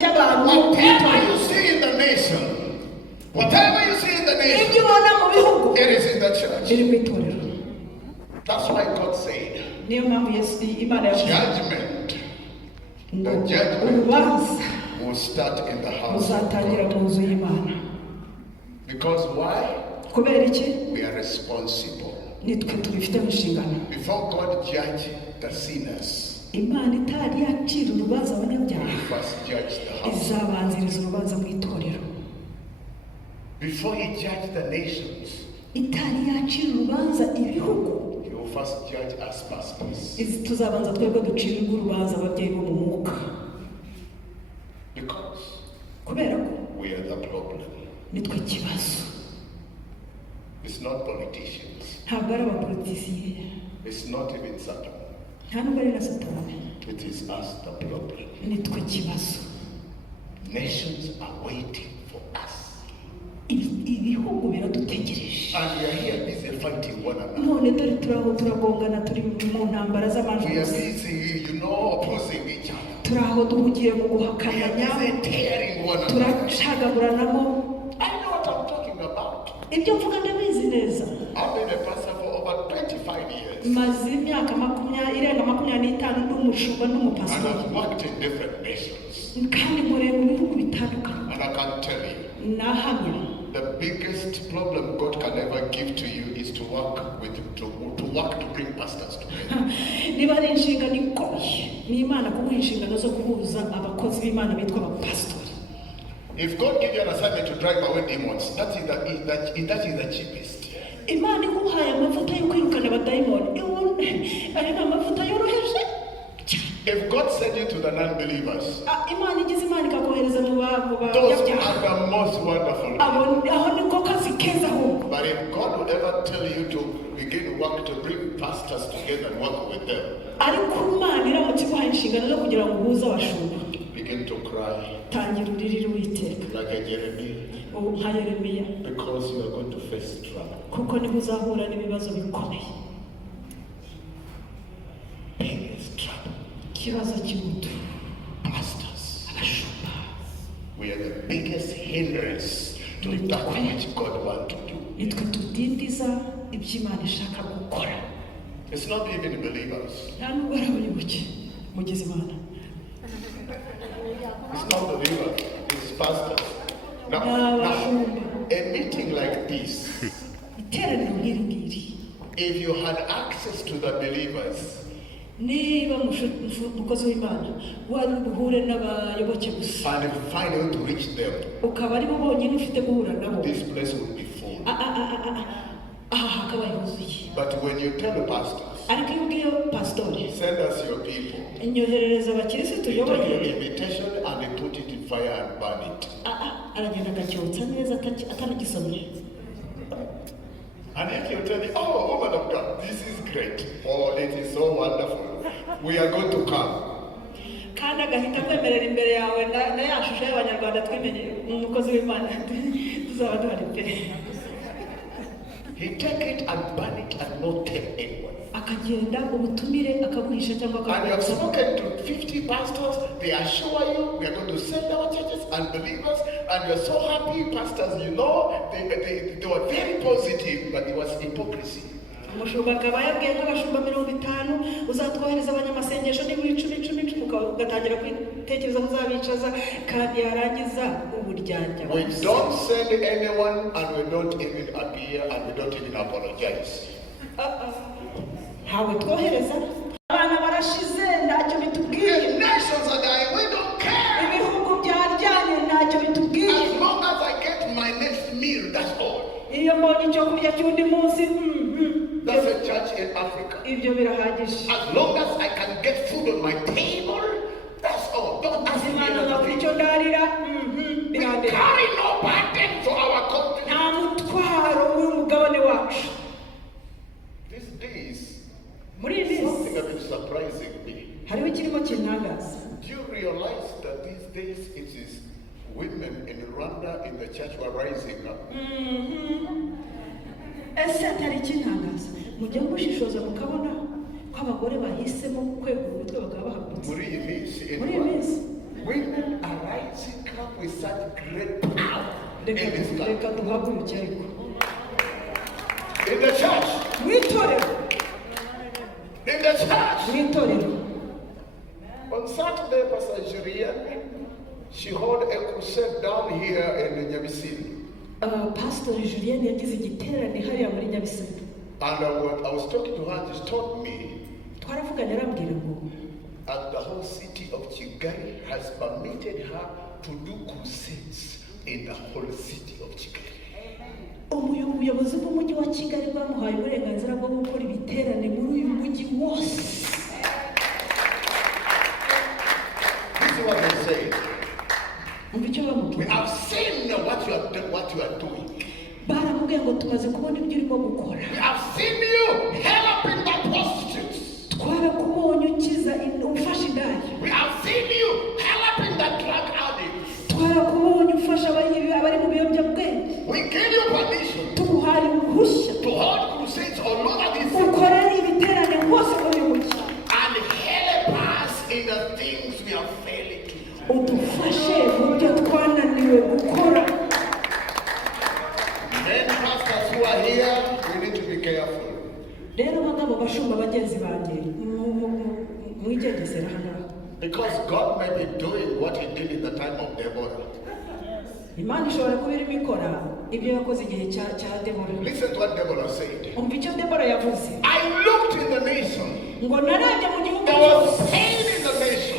Whatever you see in the nation, it is in the church. That's why God said, judgment will start in the house of God. Because why? We are responsible. Before God judge the sinners, He first judge the house. Before He judge the nations, He will first judge us pastors. Because we are the problem. It's not politicians. It's not even Satan. It is us the problem. Nations are waiting for us. And we are here busy fighting one another. We are busy, opposing each other. We are busy tearing one another. I know what I'm talking about. I've been a pastor for over 25 years. And I've worked in different nations. And I can tell you, the biggest problem God can ever give to you is to work to bring pastors together. If God gives you an assignment to drive away demons, that is the cheapest. If God sent you to the non-believers, those are the most wonderful. But if God would ever tell you to begin work to bring pastors together and work with them, begin to cry like a Jeremiah, because you are going to face trouble. Biggest trouble. Pastors, we are the biggest hindrance to that which God wants to do. It's not even believers. It's not believers, it's pastors. Now, a meeting like this, if you had access to the believers, and find out to reach them, this place will be full. But when you tell the pastors, send us your people, they take your invitation and they put it in fire and burn it. And if you tell me, oh, woman of God, this is great. Oh, it is so wonderful. We are going to come. He take it and burn it and not tell anyone. And you have spoken to 50 pastors, they assure you we are going to send our churches and believers, and you're so happy, pastors, they were very positive, but it was hypocrisy. We don't send anyone and we don't even appear and we don't even apologize. The nations are dying, we don't care. As long as I get my next meal, that's all. That's a church in Africa. As long as I can get food on my table, that's all. Don't ask me anything. We carry no burden for our continent. These days, something has been surprising me. Do you realize that these days it is women in Rwanda in the church who are rising up? Women are rising. great power in this country. In the church. In the church. On Saturday, Pastor Julian, she held a crusade down here in Nyabisindu. Pastor Julian yagize igiterane hariya muri Nyabisindu. And I was talking to her, she told me that the whole city of Kigali has permitted her to do crusades in the whole city of Kigali. Ubuyobozi bw'umujyi wa Kigali bamuhaye uburenganzira bwo gukora ibiterane muri uyu mujyi wose. This is what they say. We have seen what you are doing. We have seen you helping the prostitutes. We have seen you helping the drug addicts. We give you permission to hold crusades all over this and help us in the things we are failing to do. Then pastors who are here, we need to be careful. Because God may be doing what He did in the time of Deborah. Listen to what Deborah said. I looked in the nation. There was pain in the nation.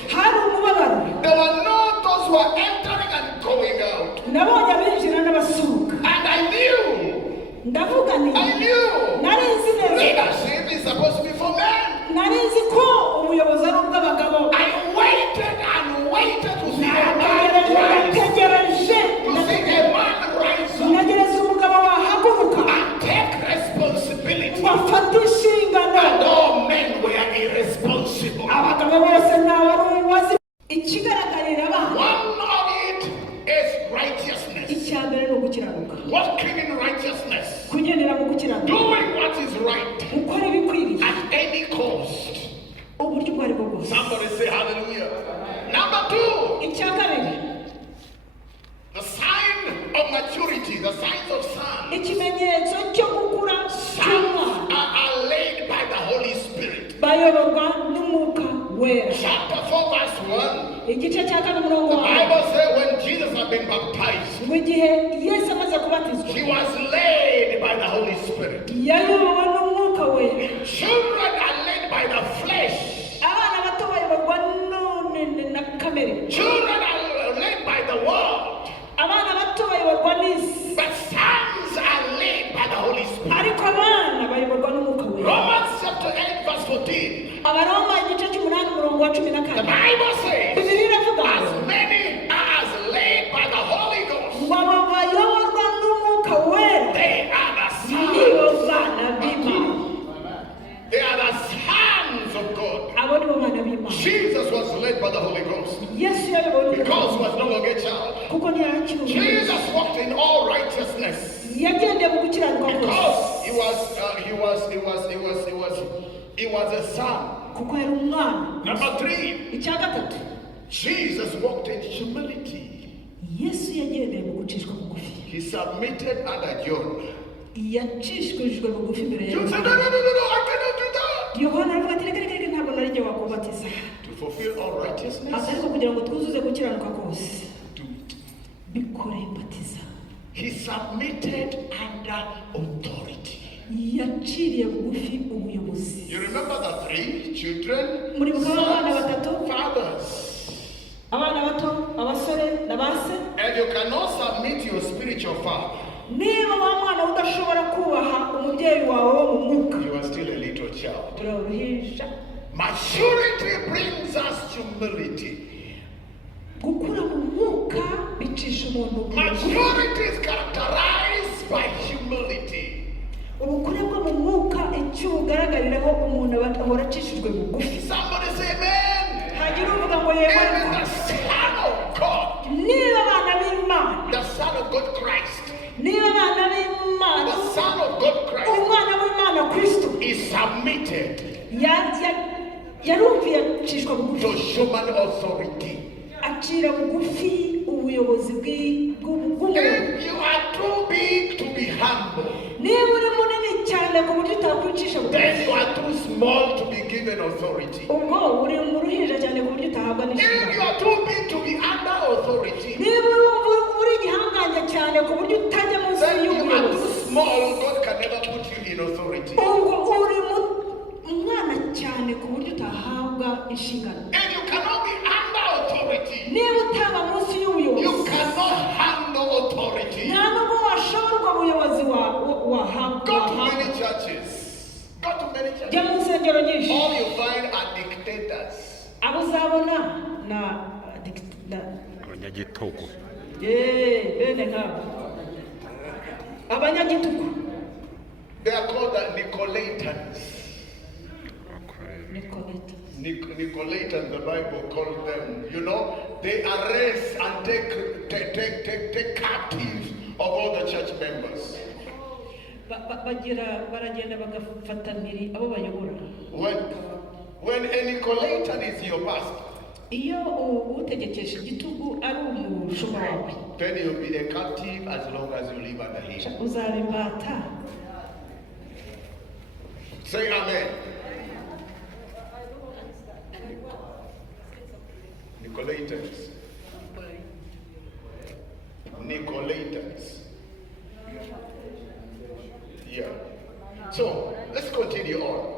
There were not those who were entering and going out. And I knew leadership is supposed to be for men. I waited and waited to see a man rise. To see a man rise up and take responsibility. And all men were irresponsible. One of it is righteousness. Walking in righteousness. Doing what is right at any cost. Somebody say hallelujah. Number 2. The sign of maturity, the signs of sons. Sons are laid by the Holy Spirit. Chapter 4 verse 1. The Bible says when Jesus had been baptized, He was laid by the Holy Spirit. Children are led by the flesh. Children are led by the world. But sons are led by the Holy Spirit. Romans chapter 8 verse 14. The Bible says, as many as led by the Holy Ghost, they are the sons of God. They are the sons of God. Jesus was led by the Holy Ghost because he was no longer a child. Jesus walked in all righteousness because he was a son. Number 3, Jesus walked in humility. He submitted under John. John said, no, I cannot do that. To fulfill all righteousness. He submitted under authority. You remember the 3 children, sons, fathers. And you cannot submit your spiritual father. You are still a little child. Maturity brings us humility. Maturity is characterized by humility. Somebody say amen. Even the Son of God, the Son of God Christ, the Son of God Christ is submitted to human authority. ubuyobozi bw'umuntu. If you are too big to be humble, niba uri munini cyane ku buryo utakwicisha bugufi, then you are too small to be given authority. ubwo uri uruhinja cyane ku buryo utahabwa If you n'inshingano. are too big to be under authority, niba uri igihangange cyane ku buryo utajya munsi then you are too y'ubuyobozi, small, God can never put you in authority. ubwo uri umwana cyane ku buryo utahabwa inshingano. And you cannot be under authority. niba utaba munsi You y'ubuyobozi, cannot handle authority. nta nubwo washobora ubuyobozi Go to wahabwa. many churches. Go to many churches. jya mu nsengero nyinshi, All you find are dictators. abo uzabona na abanyagitugu. bene nkabo abanyagitugu. They are called the Nicolaitans. Nicolaitans, the Bible calls them. You know, they arrest and take captives of all the church members. baragenda bagafata mpiri abo bayobora. When a Nicolaitan is your pastor, iyo utegekesha igitugu ari umushumba wawe, then you'll be a captive as long as you live under him. uzaba imbata. Say amen. Nicolaitans. Yeah. So let's continue on.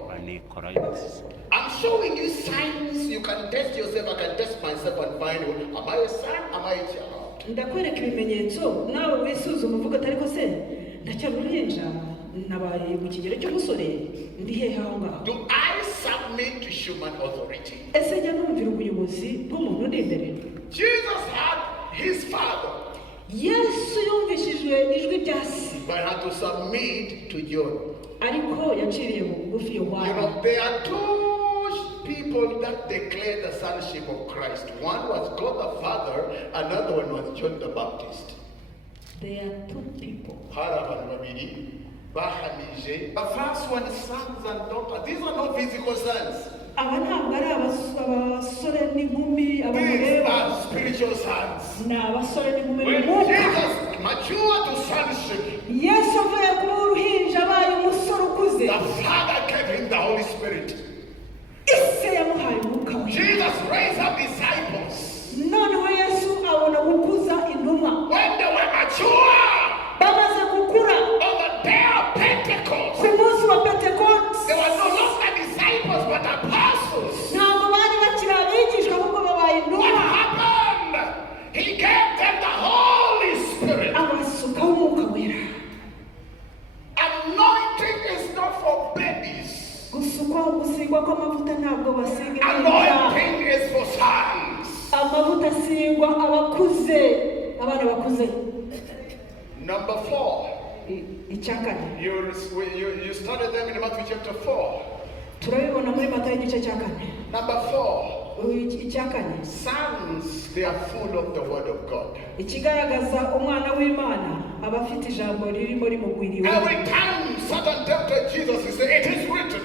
I'm showing you signs. You can test yourself. I can test myself and find, am I a son? Am I a child? ndakwereka ibimenyetso nawe wisuzuma uvuga atari ko se ndacyari uruhinja, nabaye mu kigero cy'umusore, ndi hehe aho ngaho. Do I submit to human authority? ese jya numvira ubuyobozi bw'umuntu uri imbere. Jesus had his father, yesu yumvishijwe ijwi rya se, but had to submit to John. ariko yaciriye bugufi You yohana. know, there are two people that declare the sonship of Christ. One was God the Father, another one was John the Baptist. There are two people. The first one is sons and daughters. These are not physical sons. aba ntabwo ari abasore n'inkumi These abamureba, are spiritual sons. ni abasore n'inkumi When b'umwuka. Jesus matured to sonship, yesu avuye kuba uruhinja abaye umusore ukuze, the Father gave him the Holy Spirit. ise yamuhaye umwuka we. Jesus raised up disciples. noneho yesu abona gukuza intumwa. When they were mature, bamaze gukura, on the day of Pentecost, ku munsi wa pentekote, they were no longer disciples but apostles. ntabwo bari bakiri abigishwa ahubwo babaye What intumwa. happened? He gave them the Holy Spirit. abasukaho umwuka wera. Anointing is not for babies. gusigwa kw'amavuta ntabwo basiga ibintu. Anointing is for sons. amavuta asigwa abakuze, abana bakuze. Number 4. icyakane You started them in Matthew chapter 4. turabibona muri matayo igice cya kane. Number 4. icyakane Sons, they are full of the word of God. ikigaragaza umwana w'imana aba afite ijambo ririmo rimugwiriwe. Every time Satan tempted Jesus, he said, it is written.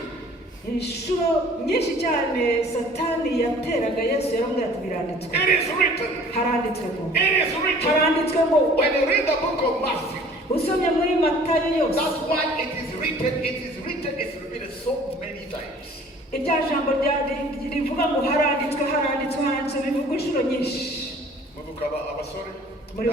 inshuro nyinshi cyane satani yateraga yesu yaramubwira ati biranditswe. It is written. haranditswe ngo. It is written. haranditswe ngo. When you read the book of Matthew, usomye muri matayo yose, that's why it is written. It is written. It's repeated so many times. irya jambo rivuga ngo haranditswe haranditswe haranditswe bivugwa inshuro nyinshi. Abasore, Muri-